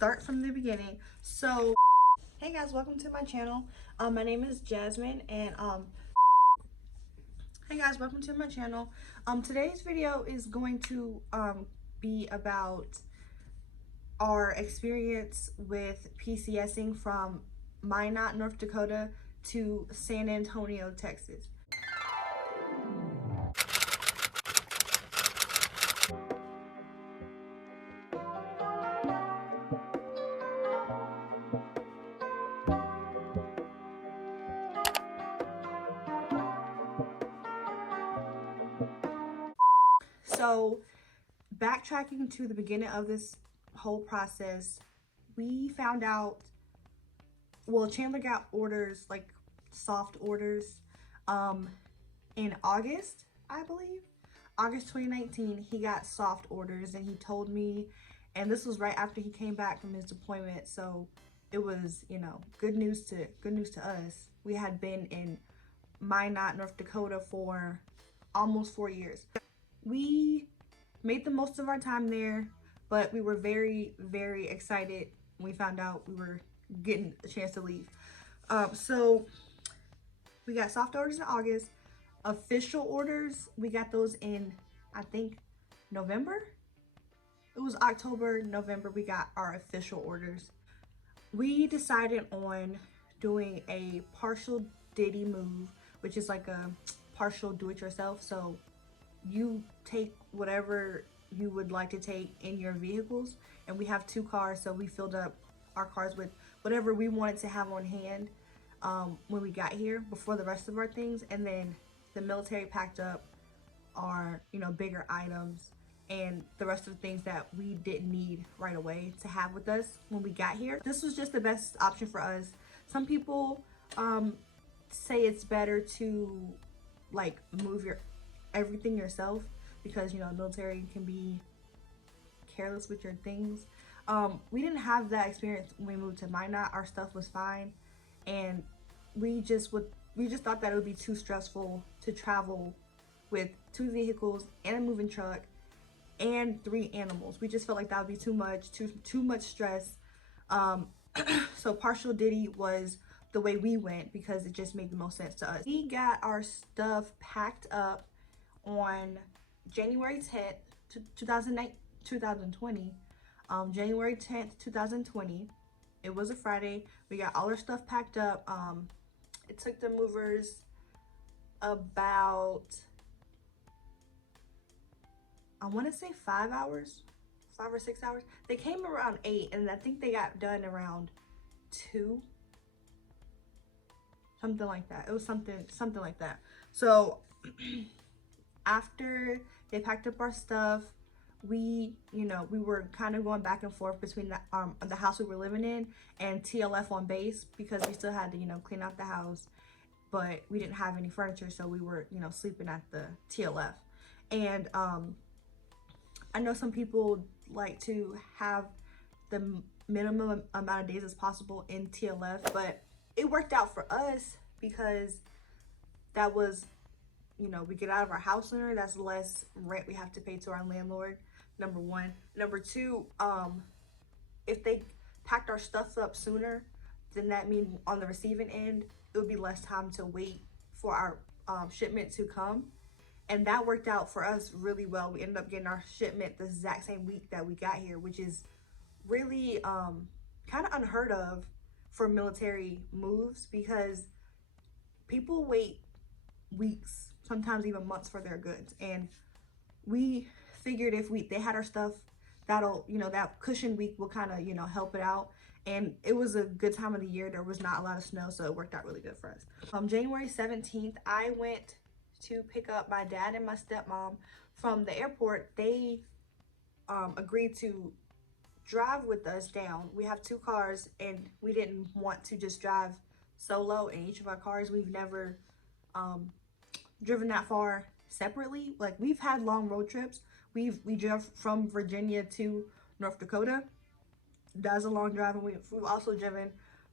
start from the beginning. So, hey guys, welcome to my channel. My name is Jasmine, and hey guys, welcome to my channel. Today's video is going to be about our experience with PCSing from Minot, North Dakota to San Antonio, Texas. So, backtracking to the beginning of this whole process, we found out, well, Chandler got orders, like soft orders, in August, I believe. August 2019, he got soft orders, and he told me, and this was right after he came back from his deployment, so it was, you know, good news to us. We had been in Minot, North Dakota for almost 4 years. We made the most of our time there, but we were very, very excited when we found out we were getting a chance to leave. So we got soft orders in August. Official orders, we got those in, I think, November. It was October, November, we got our official orders. We decided on doing a partial ditty move, which is like a partial do-it-yourself. So you take whatever you would like to take in your vehicles, and we have 2 cars, so we filled up our cars with whatever we wanted to have on hand when we got here before the rest of our things, and then the military packed up our, you know, bigger items and the rest of the things that we didn't need right away to have with us when we got here. This was just the best option for us. Some people say it's better to like move your everything yourself because, you know, military can be careless with your things. We didn't have that experience when we moved to Minot. Our stuff was fine, and we just thought that it would be too stressful to travel with 2 vehicles and a moving truck and 3 animals. We just felt like that would be too much stress. So partial ditty was the way we went because it just made the most sense to us. We got our stuff packed up on January 10th, 2020. January 10th, 2020. It was a Friday. We got all our stuff packed up. It took the movers about, I want to say 5 hours, 5 or 6 hours. They came around 8, and I think they got done around 2. Something like that. It was something like that. So after they packed up our stuff, we were kind of going back and forth between the house we were living in and TLF on base because we still had to, you know, clean out the house, but we didn't have any furniture, so we were, you know, sleeping at the TLF. And I know some people like to have the minimum amount of days as possible in TLF, but it worked out for us because that was, you know, we get out of our house sooner. That's less rent we have to pay to our landlord, number 1. Number 2, if they packed our stuff up sooner, then that means on the receiving end, it would be less time to wait for our shipment to come. And that worked out for us really well. We ended up getting our shipment the exact same week that we got here, which is really kind of unheard of for military moves because people wait weeks, sometimes even months for their goods. And we figured if they had our stuff, that'll, you know, that cushion week will kind of, you know, help it out. And it was a good time of the year. There was not a lot of snow, so it worked out really good for us. January 17th, I went to pick up my dad and my stepmom from the airport. They agreed to drive with us down. We have 2 cars, and we didn't want to just drive solo in each of our cars. We've never driven that far separately. Like, we've had long road trips. We drove from Virginia to North Dakota. That's a long drive. And we've also driven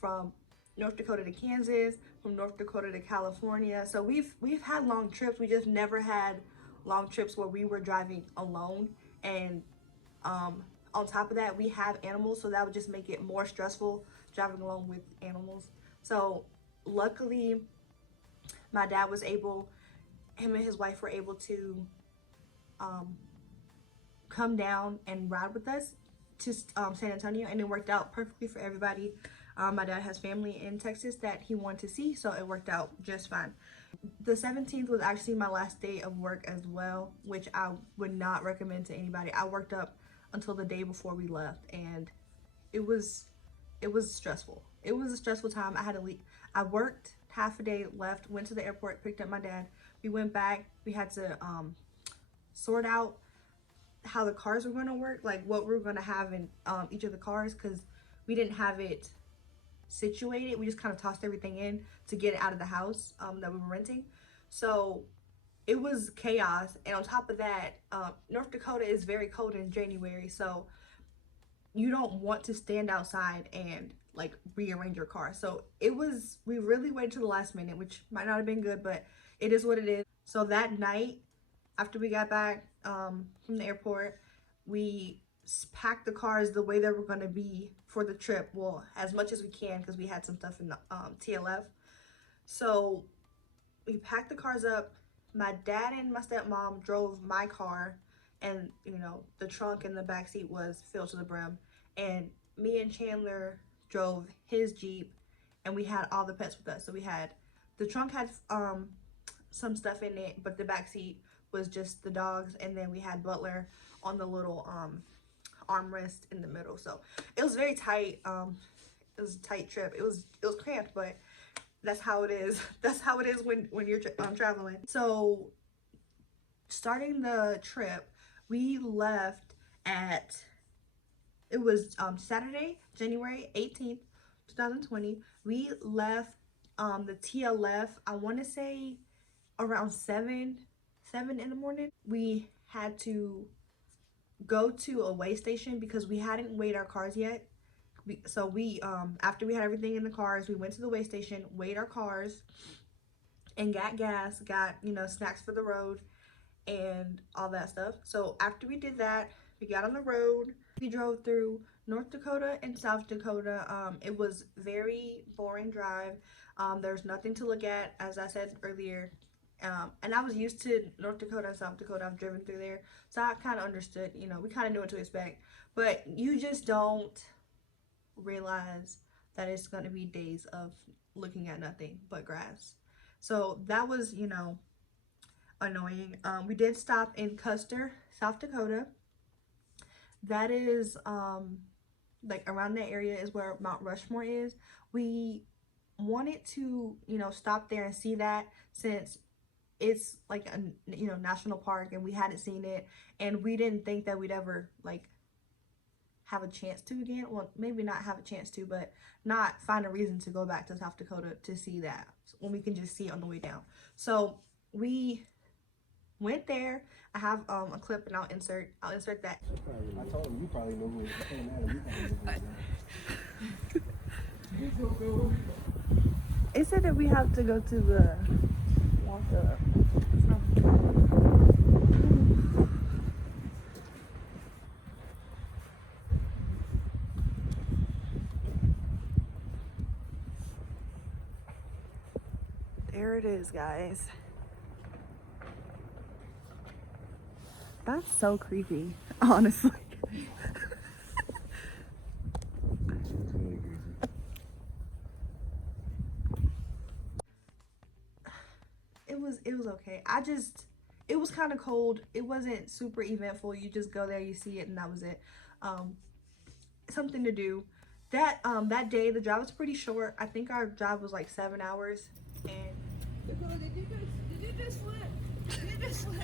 from North Dakota to Kansas, from North Dakota to California. So we've had long trips. We just never had long trips where we were driving alone. And On top of that, we have animals, so that would just make it more stressful driving along with animals. So luckily, my dad was able, him and his wife were able to um, come down and ride with us to San Antonio, and it worked out perfectly for everybody. My dad has family in Texas that he wanted to see, so it worked out just fine. The 17th was actually my last day of work as well, which I would not recommend to anybody. I worked up until the day before we left, and it was stressful. It was a stressful time. I had to leave. I worked half a day, left, went to the airport, picked up my dad. We went back. We had to sort out how the cars were going to work, like what we were going to have in each of the cars, because we didn't have it situated. We just kind of tossed everything in to get it out of the house that we were renting. So it was chaos. And on top of that, North Dakota is very cold in January, so you don't want to stand outside and like rearrange your car. So we really waited to the last minute, which might not have been good, but it is what it is. So that night, after we got back from the airport, we packed the cars the way they were going to be for the trip. Well, as much as we can, because we had some stuff in the TLF. So we packed the cars up. My dad and my stepmom drove my car, and the trunk and the back seat was filled to the brim. And me and Chandler drove his Jeep, and we had all the pets with us. So the trunk had some stuff in it, but the back seat was just the dogs, and then we had Butler on the little armrest in the middle. So it was very tight. It was a tight trip. It was cramped, but that's how it is. That's how it is when you're traveling. So starting the trip, we left at, it was Saturday, January 18th, 2020. We left the TLF, I want to say around 7 in the morning. We had to go to a weigh station because we hadn't weighed our cars yet. So we after we had everything in the cars, we went to the weigh station, weighed our cars, and got gas, got snacks for the road and all that stuff. So after we did that, we got on the road. We drove through North Dakota and South Dakota. It was very boring drive. There's nothing to look at, as I said earlier. And I was used to North Dakota and South Dakota. I've driven through there, so I kind of understood, we kind of knew what to expect. But you just don't realize that it's going to be days of looking at nothing but grass. So that was, annoying. We did stop in Custer, South Dakota. That is, like around that area is where Mount Rushmore is. We wanted to, stop there and see that, since it's like a national park, and we hadn't seen it, and we didn't think that we'd ever like have a chance to again. Well, maybe not have a chance to, but not find a reason to go back to South Dakota to see that when we can just see it on the way down. So we went there. I have a clip, and I'll insert that. I told him you probably know who it is. It said that we have to go to the walk up. There it is, guys. That's so creepy, honestly. It was okay. It was kind of cold. It wasn't super eventful. You just go there, you see it, and that was it. Something to do. That day, the drive was pretty short. I think our drive was like 7 hours. And did you just flip? Did you just flip?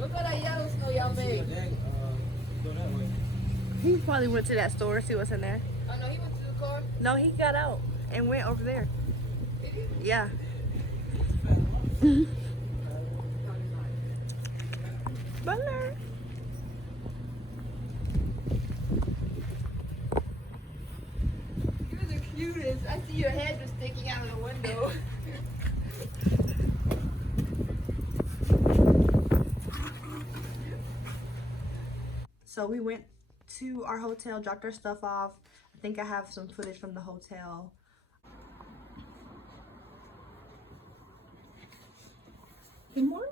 Look at that yellow snow y'all made. he probably went to that store, see what's in there. Oh no, he went to the car? No, he got out and went over there. Did he? Yeah. Butler. You're the cutest. I see your head just sticking out of the window. So we went to our hotel, dropped our stuff off. I think I have some footage from the hotel. Good morning.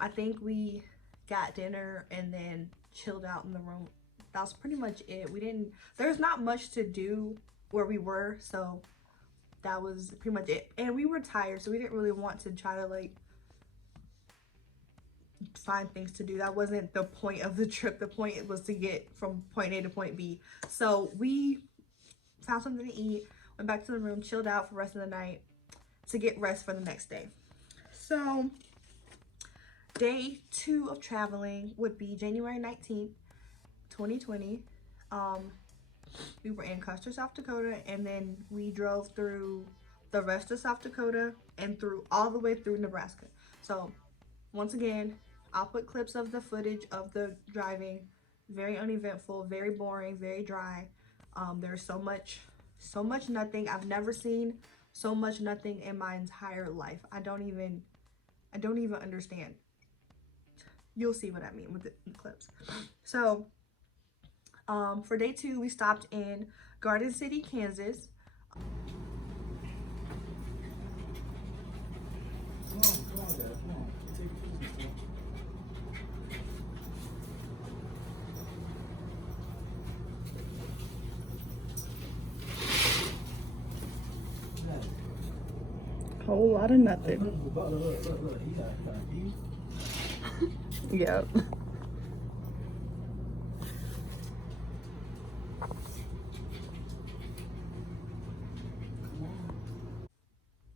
I think we got dinner and then chilled out in the room. That was pretty much it. There's not much to do where we were, so that was pretty much it. And we were tired, so we didn't really want to try to like find things to do. That wasn't the point of the trip. The point was to get from point A to point B. So we found something to eat, went back to the room, chilled out for the rest of the night to get rest for the next day. So day 2 of traveling would be January 19th, 2020. We were in Custer, South Dakota, and then we drove through the rest of South Dakota and through all the way through Nebraska. So once again, I'll put clips of the footage of the driving. Very uneventful, very boring, very dry. There's so much nothing. I've never seen so much nothing in my entire life. I don't even understand. You'll see what I mean with the clips. So for day 2, we stopped in Garden City, Kansas. Whole lot of nothing. Yep.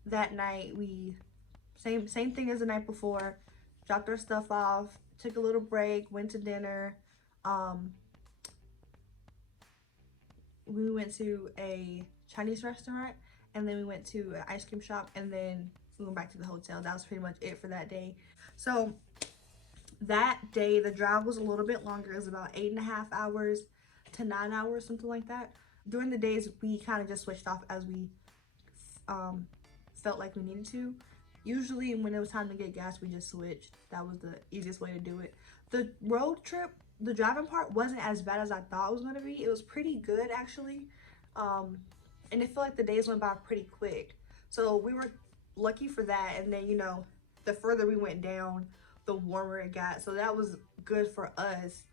That night we same thing as the night before. Dropped our stuff off, took a little break, went to dinner. We went to a Chinese restaurant, and then we went to an ice cream shop, and then we went back to the hotel. That was pretty much it for that day. So that day, the drive was a little bit longer. It was about 8.5 hours to 9 hours, something like that. During the days, we kind of just switched off as we felt like we needed to. Usually when it was time to get gas, we just switched. That was the easiest way to do it. The road trip, the driving part wasn't as bad as I thought it was going to be. It was pretty good, actually. And it felt like the days went by pretty quick. So we were lucky for that. And then, you know, the further we went down, the warmer it got. So that was good for us.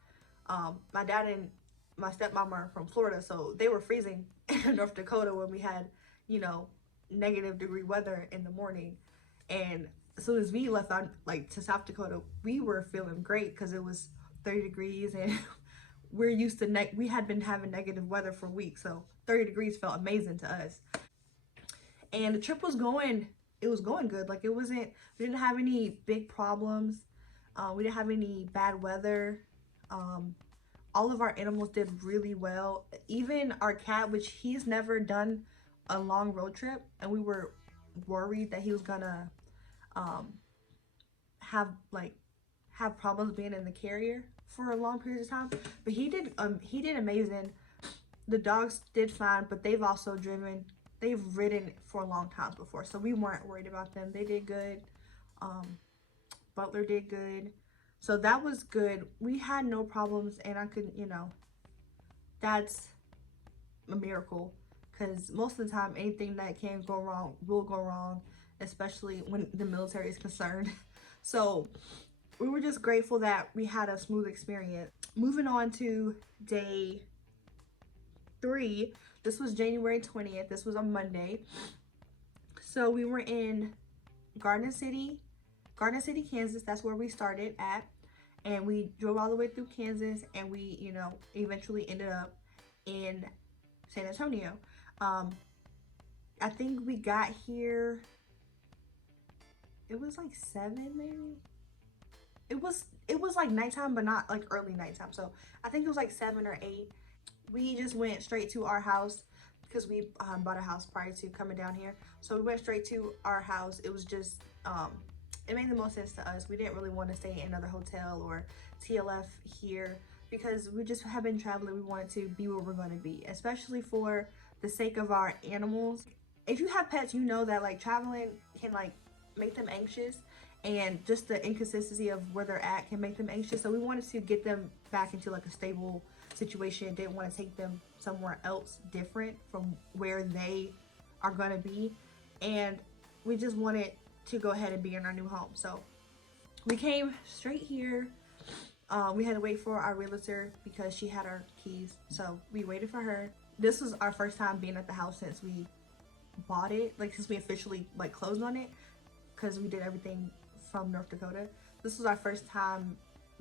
My dad and my stepmom are from Florida, so they were freezing in North Dakota when we had, you know, -degree weather in the morning. And as soon as we left out, like, to South Dakota, we were feeling great because it was 30 degrees and we're used to we had been having negative weather for weeks, so 30 degrees felt amazing to us. And the trip was going good. Like, we didn't have any big problems. We didn't have any bad weather. All of our animals did really well. Even our cat, which he's never done a long road trip, and we were worried that he was gonna have problems being in the carrier for a long period of time, but he did amazing. The dogs did fine, but they've ridden for a long time before, so we weren't worried about them. They did good. Butler did good, so that was good. We had no problems, and I couldn't, you know, that's a miracle, because most of the time anything that can go wrong will go wrong, especially when the military is concerned. So we were just grateful that we had a smooth experience. Moving on to day 3, this was January 20th. This was on Monday. So we were in Garden City, Kansas. That's where we started at. And we drove all the way through Kansas, and we, you know, eventually ended up in San Antonio. I think we got here, it was like 7 maybe. It was like nighttime, but not like early nighttime. So I think it was like 7 or 8. We just went straight to our house because we bought a house prior to coming down here. So we went straight to our house. It was just it made the most sense to us. We didn't really want to stay in another hotel or TLF here because we just have been traveling. We wanted to be where we're going to be, especially for the sake of our animals. If you have pets, you know that like traveling can like make them anxious, and just the inconsistency of where they're at can make them anxious. So we wanted to get them back into like a stable situation. Didn't want to take them somewhere else different from where they are going to be, and we just wanted to go ahead and be in our new home. So we came straight here. We had to wait for our realtor because she had our keys, so we waited for her. This was our first time being at the house since we bought it, like since we officially like closed on it, because we did everything from North Dakota. This was our first time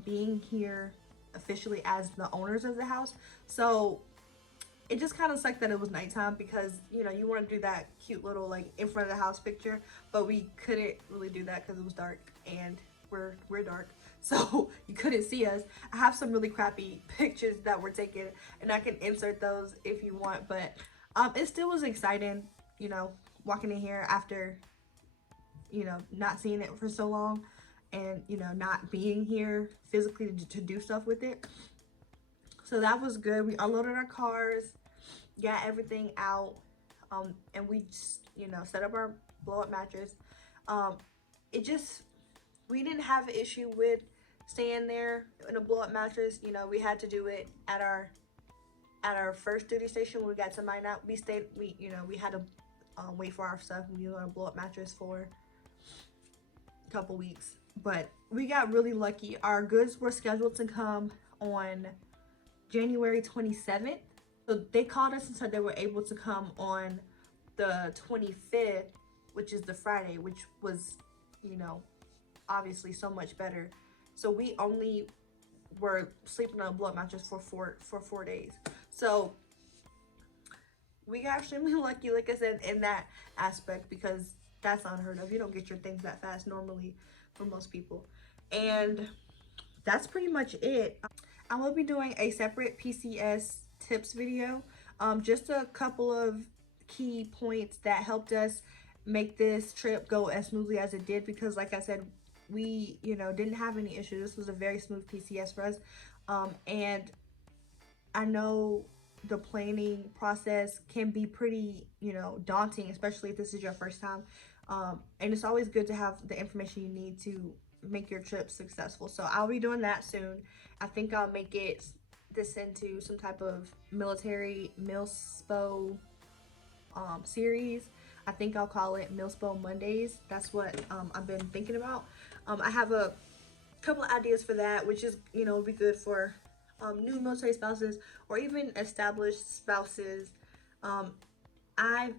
being here officially as the owners of the house. So it just kind of sucked that it was nighttime because, you know, you want to do that cute little like in front of the house picture, but we couldn't really do that because it was dark, and we're dark, so you couldn't see us. I have some really crappy pictures that were taken, and I can insert those if you want, but it still was exciting, you know, walking in here after, you know, not seeing it for so long, and, you know, not being here physically to do stuff with it. So that was good. We unloaded our cars, got everything out, and we just, you know, set up our blow-up mattress. We didn't have an issue with staying there in a blow-up mattress. You know, we had to do it at our first duty station when we got to Minot. We had to wait for our stuff. We were on a blow-up mattress for a couple weeks, but we got really lucky. Our goods were scheduled to come on January 27th. So they called us and said they were able to come on the 25th, which is the Friday, which was, you know, obviously so much better. So we only were sleeping on a blow-up mattress for 4 days. So we got extremely lucky, like I said, in that aspect, because that's unheard of. You don't get your things that fast normally for most people. And that's pretty much it. I will be doing a separate PCS tips video, just a couple of key points that helped us make this trip go as smoothly as it did, because like I said, we, you know, didn't have any issues. This was a very smooth PCS for us, and I know the planning process can be pretty, you know, daunting, especially if this is your first time, and it's always good to have the information you need to make your trip successful. So I'll be doing that soon. I think I'll make this into some type of military milspo series. I think I'll call it Milspo Mondays. That's what I've been thinking about. I have a couple of ideas for that, which is, you know, would be good for new military spouses or even established spouses. I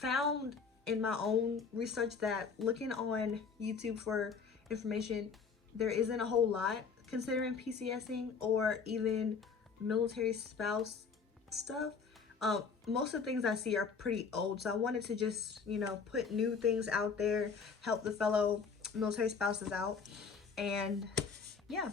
found in my own research that looking on YouTube for information, there isn't a whole lot considering PCSing or even military spouse stuff. Most of the things I see are pretty old, so I wanted to just, you know, put new things out there, help the fellow military spouses out, and yeah,